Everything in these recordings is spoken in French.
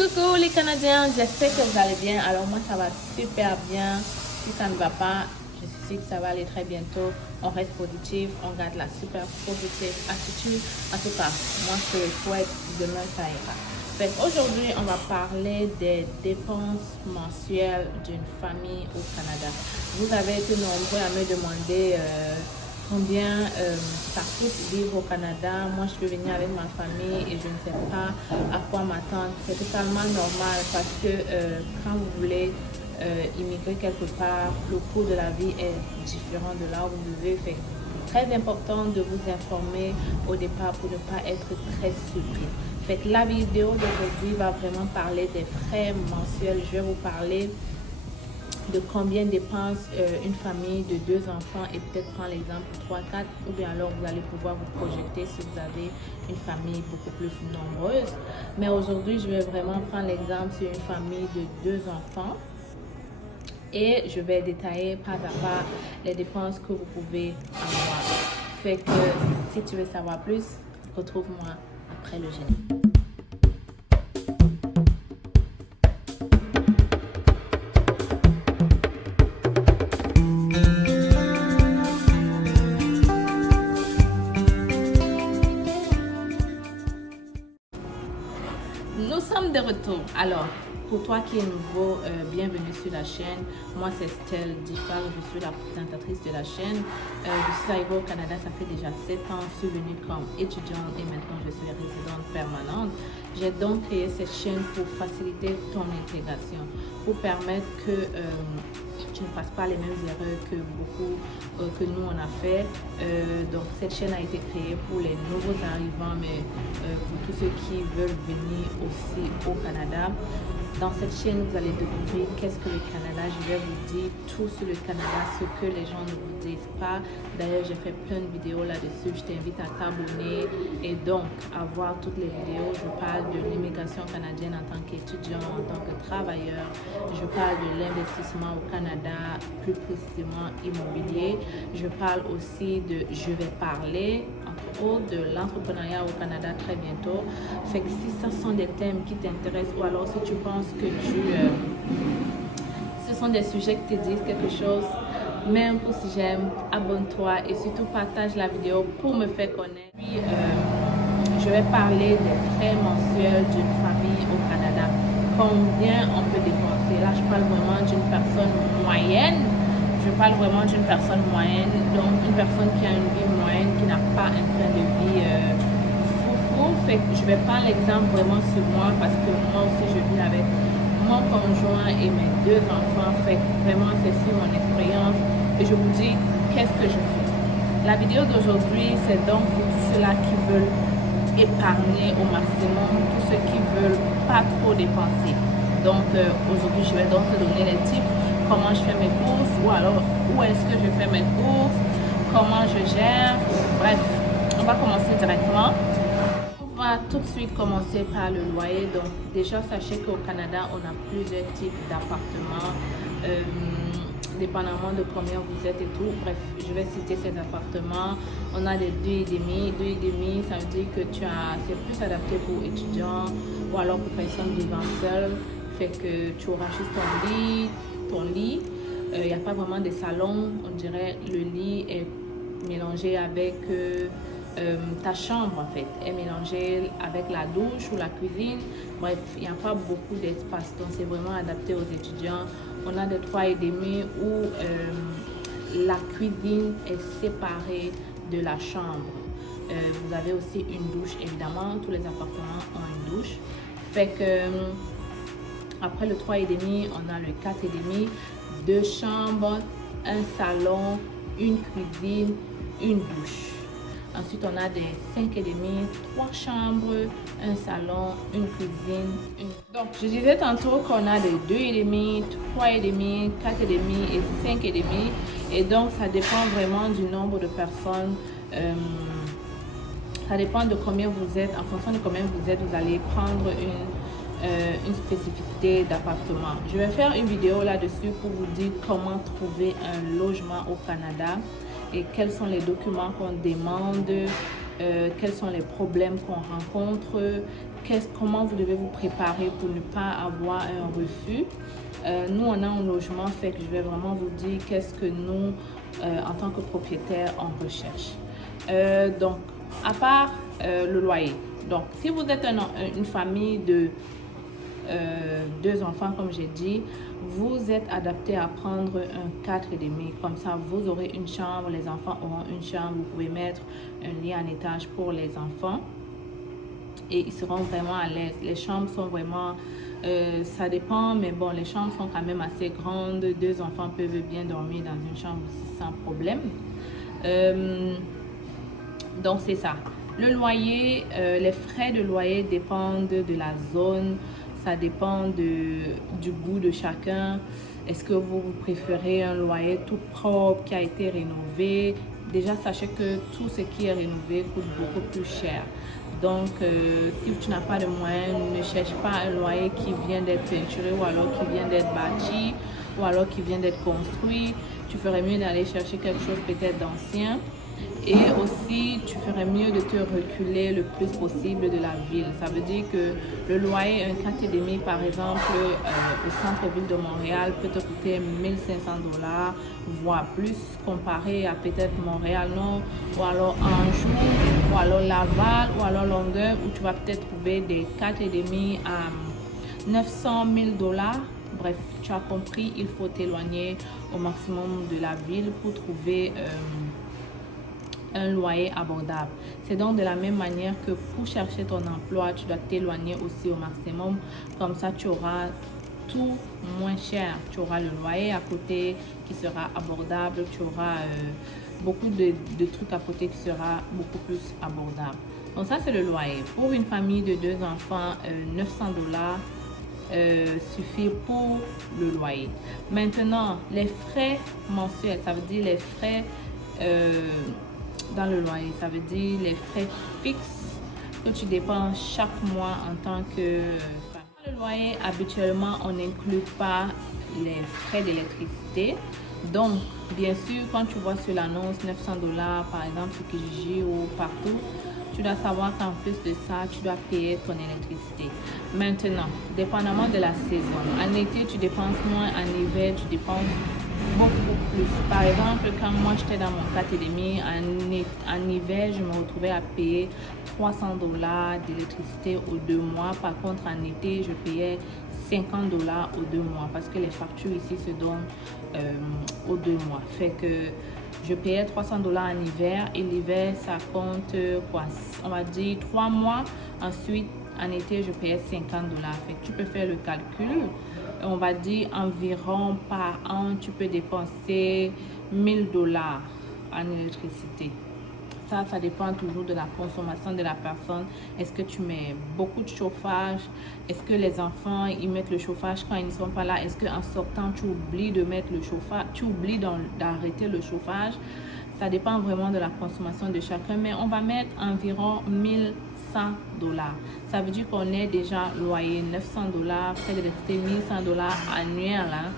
Coucou les Canadiens, j'espère que vous allez bien. Alors moi ça va super bien. Si ça ne va pas, je suis sûre que ça va aller très bientôt. On reste positif, on garde la super positive attitude. En tout cas, moi je le souhaite, demain ça ira. Aujourd'hui, on va parler des dépenses mensuelles d'une famille au Canada. Vous avez été nombreux à me demander combien ça coûte vivre au Canada. Moi, je peux venir avec ma famille et je ne sais pas à quoi m'attendre. C'est totalement normal parce que quand vous voulez immigrer quelque part, le coût de la vie est différent de là où vous vivez. Très important de vous informer au départ pour ne pas être très surpris. La vidéo d'aujourd'hui va vraiment parler des frais mensuels. Je vais vous parler de combien dépense une famille de 2 enfants et peut-être prendre l'exemple 3, 4 ou bien alors vous allez pouvoir vous projeter si vous avez une famille beaucoup plus nombreuse. Mais aujourd'hui, je vais vraiment prendre l'exemple sur une famille de 2 enfants et je vais détailler pas à pas les dépenses que vous pouvez avoir. Si tu veux savoir plus, retrouve-moi après le générique. Nous sommes de retour. Alors, pour toi qui es nouveau, bienvenue sur la chaîne. Moi, c'est Stell Diffal, je suis la présentatrice de la chaîne. Je suis arrivée au Canada, ça fait déjà 7 ans. Je suis venue comme étudiante et maintenant je suis résidente permanente. J'ai donc créé cette chaîne pour faciliter ton intégration, pour permettre que tu ne fasses pas les mêmes erreurs que que nous on a fait. Donc cette chaîne a été créée pour les nouveaux arrivants, mais pour tous ceux qui veulent venir aussi au Canada. Dans cette chaîne, vous allez découvrir qu'est-ce que le Canada. Je vais vous dire tout sur le Canada, ce que les gens ne vous disent pas. D'ailleurs, j'ai fait plein de vidéos là-dessus. Je t'invite à t'abonner et donc à voir toutes les vidéos. Je parle de l'immigration canadienne en tant qu'étudiant, en tant que travailleur. Je parle de l'investissement au Canada, plus précisément immobilier. Je parle aussi de je vais parler de l'entrepreneuriat au Canada très bientôt. Si ce sont des thèmes qui t'intéressent ou alors si tu penses que ce sont des sujets qui te disent quelque chose, mets un pouce j'aime, abonne-toi et surtout partage la vidéo pour me faire connaître. Puis, je vais parler des frais mensuels d'une famille au Canada. Combien on peut dépenser? Là, je parle vraiment d'une personne moyenne. Je parle vraiment d'une personne moyenne, donc une personne qui a une vie moyenne, qui n'a pas un train de vie foufou. Je vais prendre l'exemple vraiment sur moi parce que moi aussi je vis avec mon conjoint et mes 2 enfants. Vraiment c'est sur mon expérience et je vous dis qu'est-ce que je fais. La vidéo d'aujourd'hui c'est donc pour tous ceux-là qui veulent épargner au maximum, tous ceux qui veulent pas trop dépenser. Donc aujourd'hui je vais donc te donner les tips. Comment je fais mes courses ou alors où est-ce que je fais mes courses, comment je gère. Bref, on va commencer directement. On va tout de suite commencer par le loyer. Donc déjà sachez qu'au Canada on a plusieurs types d'appartements dépendamment de combien vous êtes et tout. Bref, je vais citer ces appartements. On a des 2,5. 2,5 ça veut dire que c'est plus adapté pour étudiants ou alors pour personnes vivant seules. Que tu auras juste ton lit. Il n'y a pas vraiment de salon. On dirait le lit est mélangé avec ta chambre en fait. Est mélangé avec la douche ou la cuisine. Bref, il n'y a pas beaucoup d'espace. Donc c'est vraiment adapté aux étudiants. On a des 3,5 où la cuisine est séparée de la chambre. Vous avez aussi une douche évidemment. Tous les appartements ont une douche. Après le 3,5, on a le 4,5, 2 chambres, un salon, une cuisine, une douche. Ensuite, on a des 5,5, 3 chambres, un salon, une cuisine. Donc, je disais tantôt qu'on a des 2,5, 3,5, 4,5 et 5,5. Et donc, ça dépend vraiment du nombre de personnes. Ça dépend de combien vous êtes. En fonction de combien vous êtes, vous allez prendre une spécificité d'appartement. Je vais faire une vidéo là-dessus pour vous dire comment trouver un logement au Canada et quels sont les documents qu'on demande quels sont les problèmes qu'on rencontre, comment vous devez vous préparer pour ne pas avoir un refus. Nous, on a un logement, fait que je vais vraiment vous dire qu'est-ce que nous, en tant que propriétaire, on recherche. Donc, à part le loyer. Donc, si vous êtes une famille de 2 enfants, comme j'ai dit, vous êtes adapté à prendre un 4,5. Comme ça, vous aurez une chambre, les enfants auront une chambre. Vous pouvez mettre un lit en étage pour les enfants et ils seront vraiment à l'aise. Les chambres sont vraiment... ça dépend, mais bon, les chambres sont quand même assez grandes. 2 enfants peuvent bien dormir dans une chambre sans problème. Donc, c'est ça. Le loyer, les frais de loyer dépendent de la zone. Ça dépend du goût de chacun. Est-ce que vous préférez un loyer tout propre qui a été rénové? Déjà, sachez que tout ce qui est rénové coûte beaucoup plus cher. Donc, si tu n'as pas de moyens, ne cherche pas un loyer qui vient d'être peinturé ou alors qui vient d'être bâti ou alors qui vient d'être construit. Tu ferais mieux d'aller chercher quelque chose peut-être d'ancien. Et aussi, tu ferais mieux de te reculer le plus possible de la ville. Ça veut dire que le loyer, un 4,5 par exemple, au centre-ville de Montréal peut te coûter 1 500 $, voire plus, comparé à peut-être Montréal-Nord, ou alors Anjou, ou alors Laval, ou alors Longueuil, où tu vas peut-être trouver des 4,5 à 900 000 $. Bref, tu as compris, il faut t'éloigner au maximum de la ville pour trouver... un loyer abordable. C'est donc de la même manière que pour chercher ton emploi, tu dois t'éloigner aussi au maximum. Comme ça, tu auras tout moins cher. Tu auras le loyer à côté qui sera abordable. Tu auras beaucoup de trucs à côté qui sera beaucoup plus abordable. Donc ça, c'est le loyer. Pour une famille de 2 enfants, 900 $ suffit pour le loyer. Maintenant, les frais mensuels, ça veut dire les frais... dans le loyer, ça veut dire les frais fixes que tu dépenses chaque mois en tant que femme. Dans le loyer, habituellement, on n'inclut pas les frais d'électricité. Donc, bien sûr, quand tu vois sur l'annonce 900 $, par exemple, sur Kijiji ou partout, tu dois savoir qu'en plus de ça, tu dois payer ton électricité. Maintenant, dépendamment de la saison, en été, tu dépenses moins, en hiver, tu dépenses beaucoup plus. Par exemple, quand moi j'étais dans mon 4,5, en hiver, je me retrouvais à payer 300 $ d'électricité aux 2 mois. Par contre, en été, je payais 50 $ aux 2 mois parce que les factures ici se donnent aux 2 mois. Fait que je payais 300 $ en hiver et l'hiver, ça compte quoi? On va dire 3 mois. Ensuite, en été, je payais 50 $. Fait que tu peux faire le calcul. On va dire environ par an, tu peux dépenser 1 000 $ en électricité. Ça dépend toujours de la consommation de la personne. Est-ce que tu mets beaucoup de chauffage? Est-ce que les enfants, ils mettent le chauffage quand ils ne sont pas là? Est-ce qu'en sortant, tu oublies de mettre le chauffage? Tu oublies d'arrêter le chauffage? Ça dépend vraiment de la consommation de chacun. Mais on va mettre environ 1 100 $. Ça veut dire qu'on est déjà loyer 900 $, frais d'électricité 1 100 $ annuel. Hein.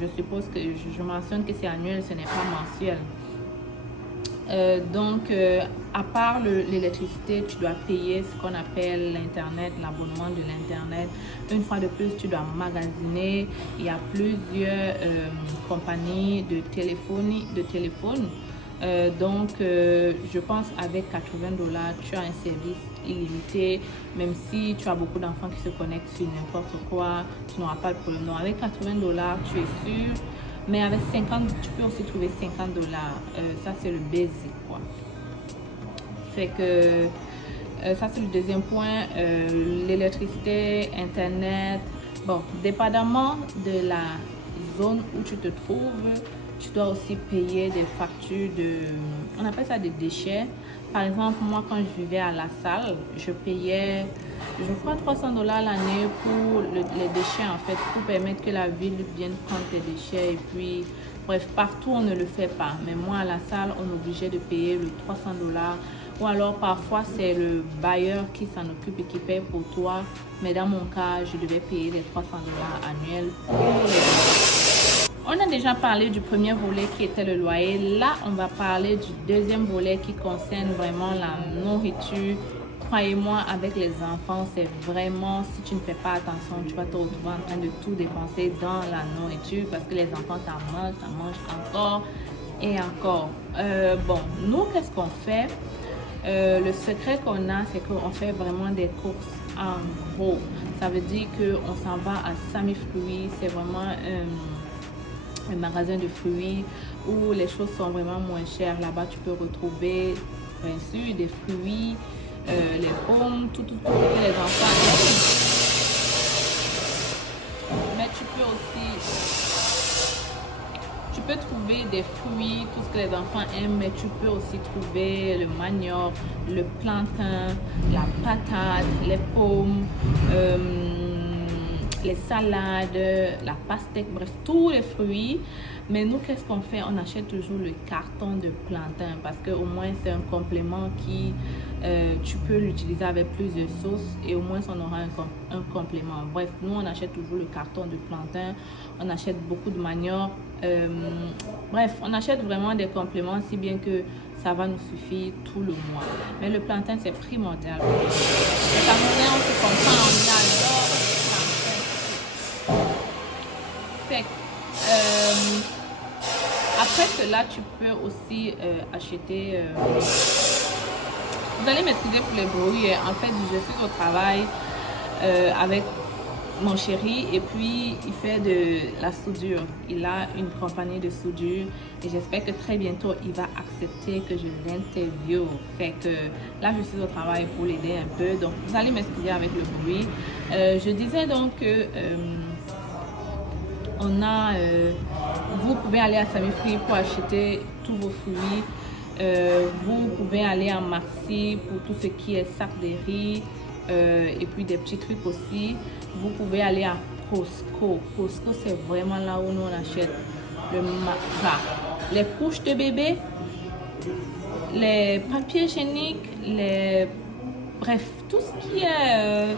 Je suppose que je mentionne que c'est annuel, ce n'est pas mensuel. Donc, à part l'électricité, tu dois payer ce qu'on appelle l'Internet, l'abonnement de l'Internet. Une fois de plus, tu dois magasiner. Il y a plusieurs compagnies de téléphone. Donc, je pense avec 80 $, tu as un service illimité. Même si tu as beaucoup d'enfants qui se connectent sur n'importe quoi, tu n'auras pas de problème. Non, avec 80 $, tu es sûr. Mais avec 50, tu peux aussi trouver 50 $. Ça, c'est le basic, quoi. Fait que ça, c'est le deuxième point. L'électricité, Internet. Bon, dépendamment de la zone où tu te trouves, tu dois aussi payer des factures on appelle ça des déchets. Par exemple, moi, quand je vivais à La Salle, je payais, je crois, 300 $ l'année pour les déchets, en fait, pour permettre que la ville vienne prendre tes déchets. Et puis, bref, partout, on ne le fait pas. Mais moi, à La Salle, on est obligé de payer le 300 $. Ou alors, parfois, c'est le bailleur qui s'en occupe et qui paye pour toi. Mais dans mon cas, je devais payer les 300 $ annuels pour les déchets. On a déjà parlé du premier volet qui était le loyer. Là, on va parler du deuxième volet qui concerne vraiment la nourriture. Croyez-moi, avec les enfants, c'est vraiment, si tu ne fais pas attention, tu vas te retrouver en train de tout dépenser dans la nourriture parce que les enfants, ça mange encore et encore. Bon, nous, qu'est-ce qu'on fait? Le secret qu'on a, c'est qu'on fait vraiment des courses en gros. Ça veut dire qu'on s'en va à Sami Fruits. C'est vraiment un magasin de fruits où les choses sont vraiment moins chères. Là-bas, tu peux retrouver, bien sûr, des fruits, les pommes, tout ce que les enfants aiment. Mais tu peux aussi, tu peux trouver des fruits, tout ce que les enfants aiment, mais tu peux aussi trouver le manioc, le plantain, la patate, les pommes, les salades, la pastèque, bref, tous les fruits. Mais nous, qu'est-ce qu'on fait? On achète toujours le carton de plantain parce qu'au moins, c'est un complément qui, tu peux l'utiliser avec plus de sauces et au moins, on aura un complément. Bref, nous, on achète toujours le carton de plantain. On achète beaucoup de manioc. Bref, on achète vraiment des compléments si bien que ça va nous suffire tout le mois. Mais le plantain, c'est primordial. Les Camerounais, on se comprend, on adore le plantain. Fait après cela, tu peux aussi acheter... Vous allez m'excuser pour les bruits. En fait, je suis au travail avec mon chéri et puis il fait de la soudure. Il a une compagnie de soudure et j'espère que très bientôt il va accepter que je l'interviewe. Fait que là, je suis au travail pour l'aider un peu. Donc, vous allez m'excuser avec le bruit. Je disais donc que... vous pouvez aller à Sami Fruits pour acheter tous vos fruits. Vous pouvez aller à Marcy pour tout ce qui est sac de riz et puis des petits trucs aussi. Vous pouvez aller à Costco. Costco, c'est vraiment là où nous on achète les couches de bébé, les papiers hygiéniques, bref, tout ce qui est...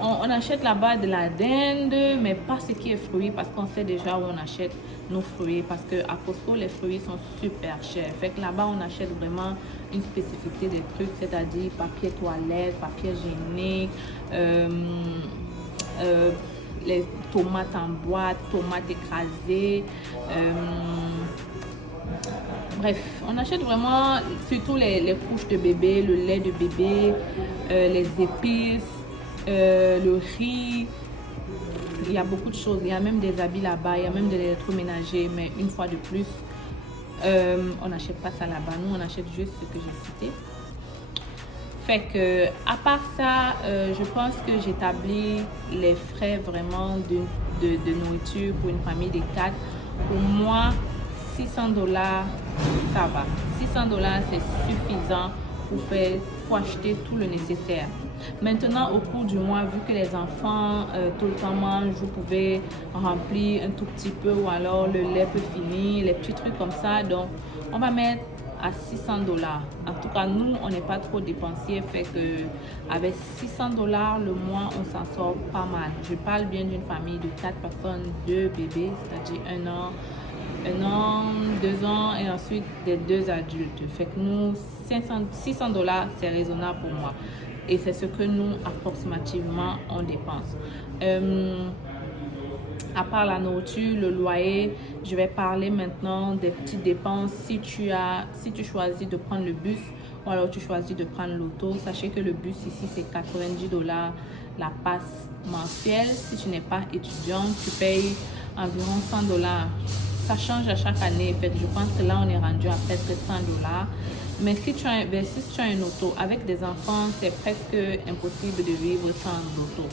on achète là-bas de la dinde, mais pas ce qui est fruits parce qu'on sait déjà où on achète nos fruits. Parce qu'à Costco, les fruits sont super chers. Fait que là-bas, on achète vraiment une spécificité des trucs, c'est-à-dire papier toilette, papier hygiénique, les tomates en boîte, tomates écrasées. Bref, on achète vraiment surtout les couches de bébé, le lait de bébé, les épices. Le riz, il y a beaucoup de choses, il y a même des habits là-bas, il y a même de l'électroménager, mais une fois de plus, on n'achète pas ça là-bas, nous on achète juste ce que j'ai cité. Fait que, à part ça, je pense que j'établis les frais vraiment de nourriture pour une famille de 4. Pour moi, $600, ça va. $600, c'est suffisant pour acheter tout le nécessaire. Maintenant, au cours du mois, vu que les enfants tout le temps mangent, vous pouvez remplir un tout petit peu ou alors le lait peut finir, les petits trucs comme ça. Donc, on va mettre à $600. En tout cas, nous, on n'est pas trop dépensiers. Fait que avec $600 le mois, on s'en sort pas mal. Je parle bien d'une famille de 4 personnes, 2 bébés, c'est-à-dire 1 an, 2 ans et ensuite des 2 adultes. Fait que nous, $600, c'est raisonnable pour moi. Et c'est ce que nous, approximativement, on dépense. À part la nourriture, le loyer, je vais parler maintenant des petites dépenses. Si tu choisis de prendre le bus ou alors tu choisis de prendre l'auto, sachez que le bus ici, c'est $90 la passe mensuelle. Si tu n'es pas étudiant, tu payes environ $100. Ça change à chaque année. Fait, je pense que là, on est rendu à presque $100. Mais si tu as une auto avec des enfants, c'est presque impossible de vivre sans l'auto.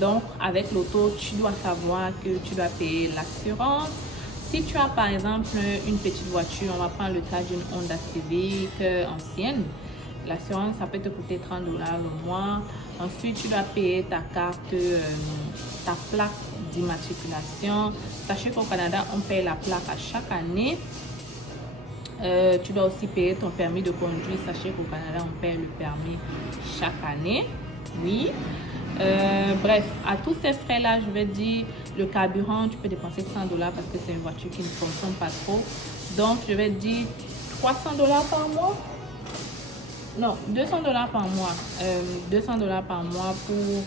Donc, avec l'auto, tu dois savoir que tu dois payer l'assurance. Si tu as par exemple une petite voiture, on va prendre le cas d'une Honda Civic ancienne. L'assurance, ça peut te coûter $30 le mois. Ensuite, tu dois payer ta carte, ta plaque d'immatriculation. Sachez qu'au Canada, on paye la plaque à chaque année. Tu dois aussi payer ton permis de conduire. Sachez qu'au Canada, on paye le permis chaque année. Oui. Bref, à tous ces frais-là, je vais dire, le carburant, tu peux dépenser 100 $ parce que c'est une voiture qui ne consomme pas trop. Donc, je vais dire 300 $ par mois. Non, 200 $ par mois. 200 $ par mois pour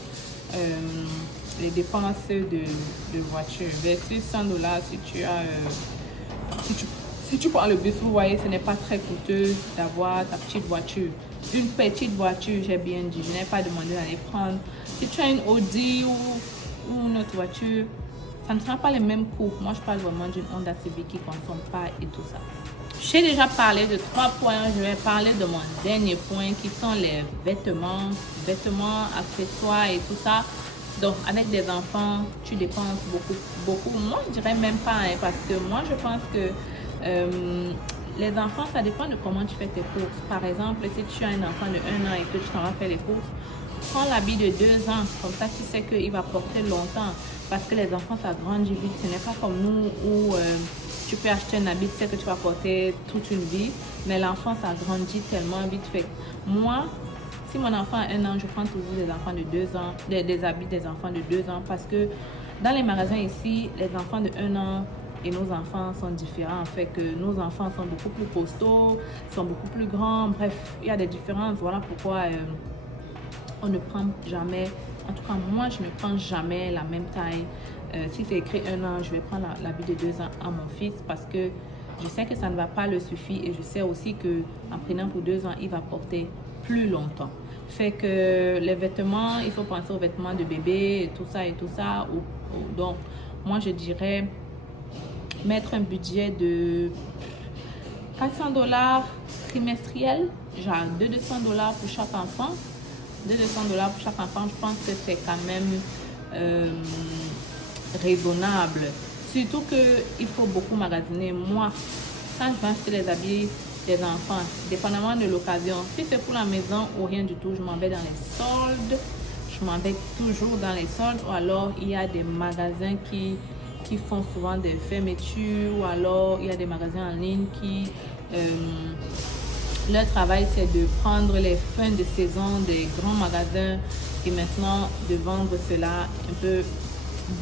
les dépenses de voiture. Versus 100 $ si tu as... si tu prends le bus, vous voyez, ce n'est pas très coûteux d'avoir ta petite voiture. Une petite voiture, j'ai bien dit. Je n'ai pas demandé d'aller prendre. Si tu as une Audi ou une autre voiture, ça ne sera pas les mêmes coûts. Moi, je parle vraiment d'une Honda Civic qui ne consomme pas et tout ça. J'ai déjà parlé de 3 points. Je vais parler de mon dernier point qui sont les vêtements, accessoires et tout ça. Donc, avec des enfants, tu dépenses beaucoup. Moi, je dirais même pas, hein, parce que moi, je pense que les enfants, ça dépend de comment tu fais tes courses. Par exemple, si tu as un enfant de 1 an et que tu t'en vas faire les courses, prends l'habit de 2 ans. Comme ça, tu sais qu'il va porter longtemps. Parce que les enfants, ça grandit vite. Ce n'est pas comme nous où tu peux acheter un habit, tu sais que tu vas porter toute une vie. Mais l'enfant, ça grandit tellement vite fait. Moi, si mon enfant a 1 an, je prends toujours des enfants de 2 ans, des habits des enfants de 2 ans. Parce que dans les magasins ici, les enfants de 1 an et nos enfants sont différents. En fait, que nos enfants sont beaucoup plus costauds, sont beaucoup plus grands. Bref, il y a des différences. Voilà pourquoi on ne prend jamais, en tout cas moi, je ne prends jamais la même taille. Si c'est écrit 1 an, je vais prendre l'habit de 2 ans à mon fils parce que je sais que ça ne va pas le suffire et je sais aussi que en prenant pour 2 ans, il va porter plus longtemps. Fait que les vêtements, il faut penser aux vêtements de bébé et tout ça. Donc, moi, je dirais mettre un budget de 400 $ trimestriel, genre 200 $ pour chaque enfant. 200 $ pour chaque enfant, je pense que c'est quand même raisonnable. Surtout qu'il faut beaucoup magasiner. Moi, quand je vais acheter les habits des enfants, dépendamment de l'occasion, si c'est pour la maison ou rien du tout, je m'en vais dans les soldes. Je m'en vais toujours dans les soldes. Ou alors, il y a des magasins qui font souvent des fermetures. Ou alors, il y a des magasins en ligne qui... leur travail, c'est de prendre les fins de saison des grands magasins et maintenant de vendre cela un peu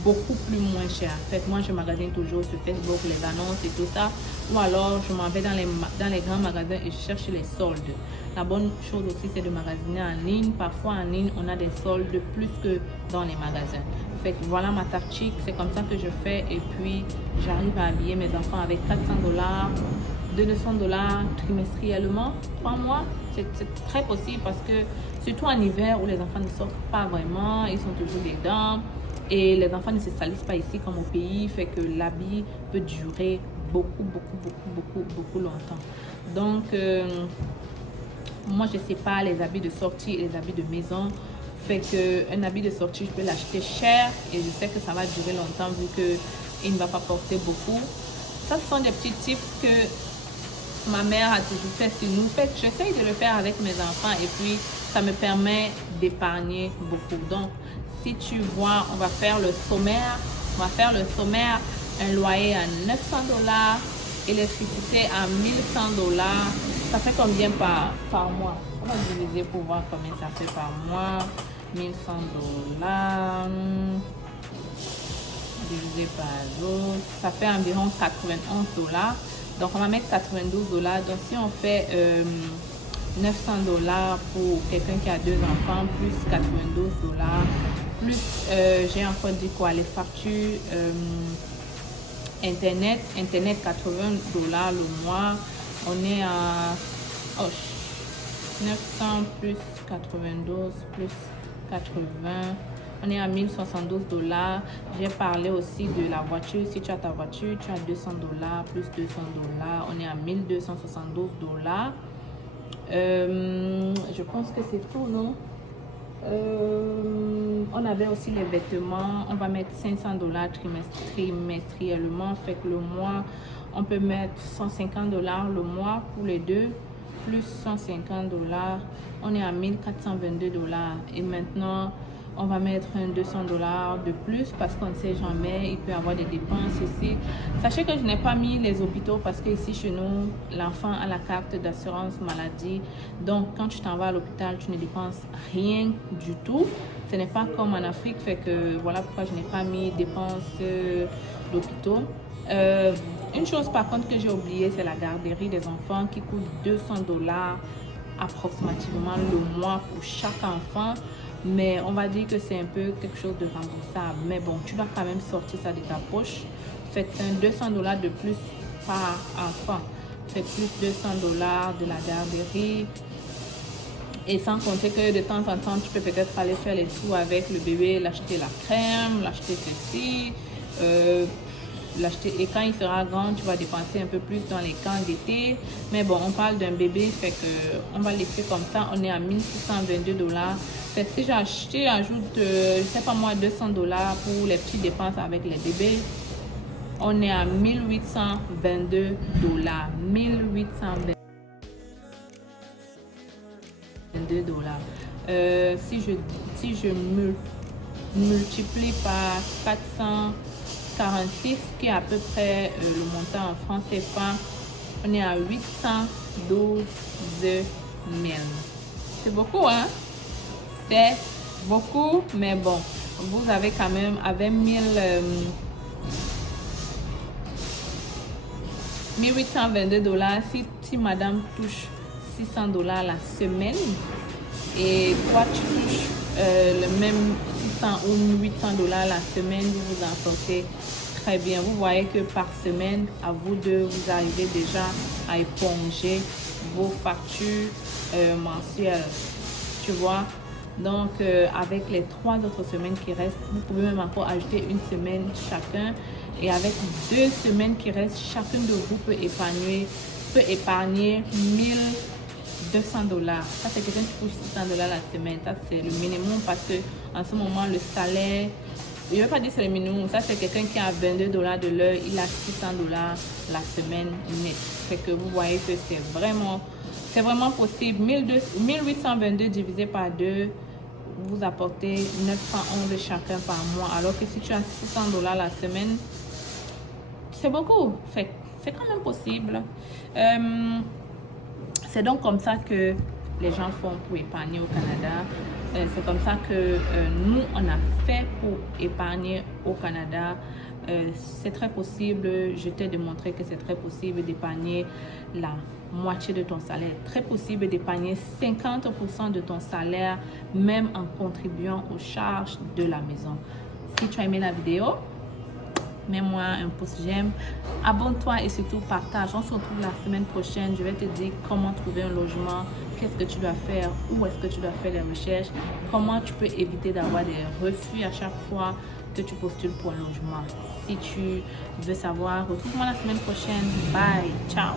beaucoup plus moins cher. En fait, moi, je magasine toujours sur Facebook les annonces et tout ça. Ou alors, je m'en vais dans les grands magasins et je cherche les soldes. La bonne chose aussi, c'est de magasiner en ligne. Parfois, en ligne, on a des soldes plus que dans les magasins. En fait, voilà ma tactique. C'est comme ça que je fais. Et puis, j'arrive à habiller mes enfants avec 400 $. 200 $ trimestriellement, 3 mois, c'est très possible parce que surtout en hiver où les enfants ne sortent pas vraiment, ils sont toujours dedans et les enfants ne se salissent pas ici comme au pays, fait que l'habit peut durer beaucoup longtemps. Donc, moi je sais pas les habits de sortie et les habits de maison, fait que un habit de sortie je peux l'acheter cher et je sais que ça va durer longtemps vu que il ne va pas porter beaucoup. Ça, ce sont des petits tips que ma mère a toujours fait sur nous. Fait que j'essaye de le faire avec mes enfants et puis ça me permet d'épargner beaucoup. Donc, si tu vois, on va faire le sommaire. Un loyer à 900 $, électricité à 1100 $. Ça fait combien par mois? On va diviser pour voir combien ça fait par mois. 1100 $. Divisé par l'autre. Ça fait environ 91 $. Donc, on va mettre 92 $. Donc, si on fait 900 $ pour quelqu'un qui a 2 enfants, plus 92 $, plus, j'ai encore dit quoi, les factures, Internet 80 $ le mois. On est à 900 plus 92 plus 80. On est à 1072 $. J'ai parlé aussi de la voiture. Si tu as ta voiture, tu as 200 $ plus 200 $. On est à 1272 $. Je pense que c'est tout, non? On avait aussi les vêtements. On va mettre 500 $ trimestriellement. Fait que le mois, on peut mettre 150 $ le mois pour les deux. Plus 150 $. On est à 1422 $. Et maintenant... on va mettre un 200 $ de plus parce qu'on ne sait jamais, il peut y avoir des dépenses ici. Sachez que je n'ai pas mis les hôpitaux parce que ici chez nous, l'enfant a la carte d'assurance maladie. Donc quand tu t'en vas à l'hôpital, tu ne dépenses rien du tout. Ce n'est pas comme en Afrique, fait que voilà pourquoi je n'ai pas mis dépenses d'hôpitaux. Une chose par contre que j'ai oublié, c'est la garderie des enfants qui coûte 200 $ approximativement le mois pour chaque enfant. Mais on va dire que c'est un peu quelque chose de remboursable. Mais bon, tu dois quand même sortir ça de ta poche. Fait un 200 $ de plus par enfant. C'est plus 200 $ de la garderie. Et sans compter que de temps en temps, tu peux peut-être aller faire les tours avec le bébé, l'acheter la crème, l'acheter ceci. L'acheter, et quand il sera grand, tu vas dépenser un peu plus dans les camps d'été. Mais bon, on parle d'un bébé, fait que on va laisser comme ça. On est à 1622 $. Fait que si j'ai acheté, ajoute, je sais pas moi, 200 $ pour les petites dépenses avec les bébés. On est à 1822 $. 1822 $. Si je multiplie par 446, qui est à peu près le montant en francs CFA, on est à 812 000. C'est beaucoup, hein? C'est beaucoup, mais bon, vous avez quand même, avec 1822 $, si madame touche 600 $ la semaine et toi tu touches le même 600 ou 800 $ la semaine, vous vous en sortez très bien. Vous voyez que par semaine, à vous deux, vous arrivez déjà à éponger vos factures mensuelles, tu vois. Donc avec les 3 autres semaines qui restent, vous pouvez même encore ajouter une semaine chacun, et avec 2 semaines qui restent, chacun de vous peut épargner 1200 $. Ça, c'est quelqu'un qui touche 600 $ la semaine. Ça, c'est le minimum parce que en ce moment, le salaire, je ne veux pas dire c'est le minimum. Ça, c'est quelqu'un qui a 22 $ de l'heure. Il a 600 $ la semaine net. Fait que vous voyez que c'est vraiment possible. 1822 divisé par 2, vous apportez 911 chacun par mois. Alors que si tu as 600 $ la semaine, c'est beaucoup. Fait c'est quand même possible. C'est donc comme ça que les gens font pour épargner au Canada. C'est comme ça que nous, on a fait pour épargner au Canada. C'est très possible, je t'ai démontré que c'est très possible d'épargner la moitié de ton salaire. Très possible d'épargner 50% de ton salaire, même en contribuant aux charges de la maison. Si tu as aimé la vidéo, mets-moi un pouce j'aime, abonne-toi et surtout partage. On se retrouve la semaine prochaine. Je vais te dire comment trouver un logement, qu'est-ce que tu dois faire, où est-ce que tu dois faire les recherches, comment tu peux éviter d'avoir des refus à chaque fois que tu postules pour un logement. Si tu veux savoir, retrouve-moi la semaine prochaine. Bye, ciao.